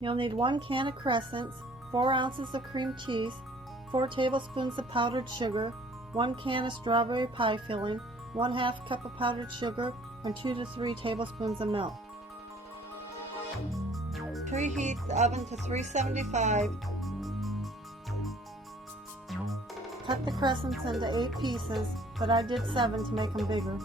You'll need 1 can of crescents, 4 ounces of cream cheese, 4 tablespoons of powdered sugar, 1 can of strawberry pie filling, 1/2 cup of powdered sugar, and 2 to 3 tablespoons of milk. Preheat the oven to 375. Cut the crescents into 8 pieces, but I did 7 to make them bigger.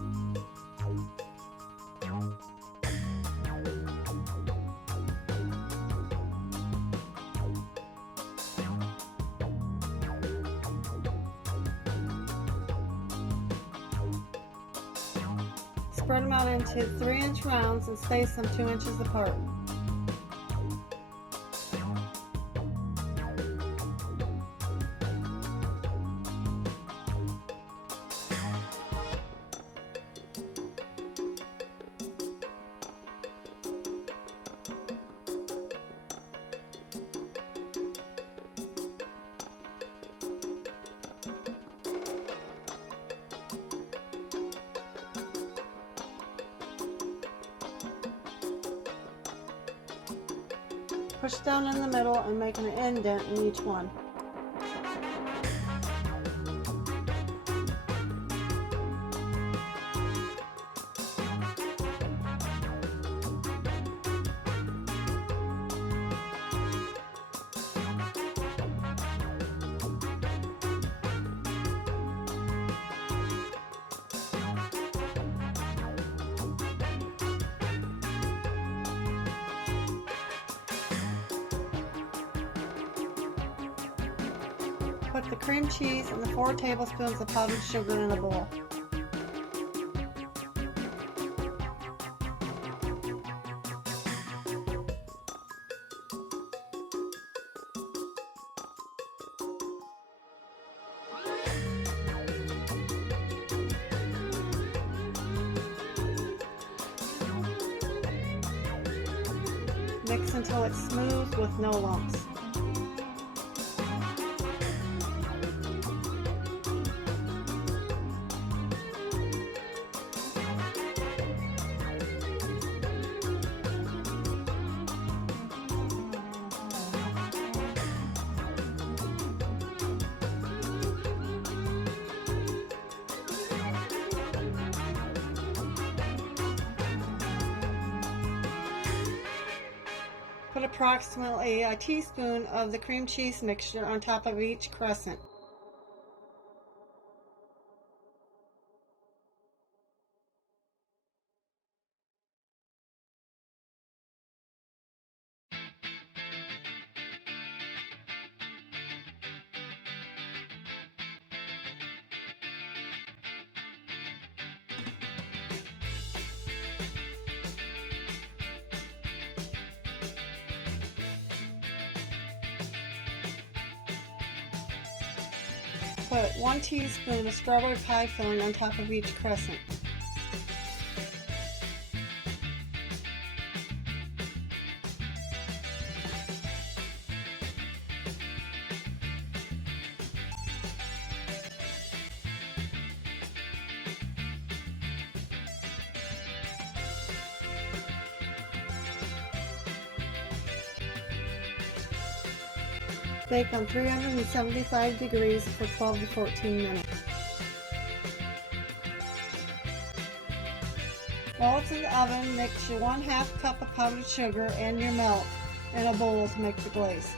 Spread them out into 3-inch rounds and space them 2 inches apart. Push down in the middle and make an indent in each one. Put the cream cheese and the 4 tablespoons of powdered sugar in a bowl. Mix until it's smooth with no lumps. Put approximately a teaspoon of the cream cheese mixture on top of each crescent. Put 1 teaspoon of strawberry pie filling on top of each crescent. Bake on 375 degrees for 12 to 14 minutes. While it's in the oven, mix your 1/2 cup of powdered sugar and your milk in a bowl to make the glaze.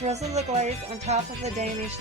Drizzle the glaze on top of the Danish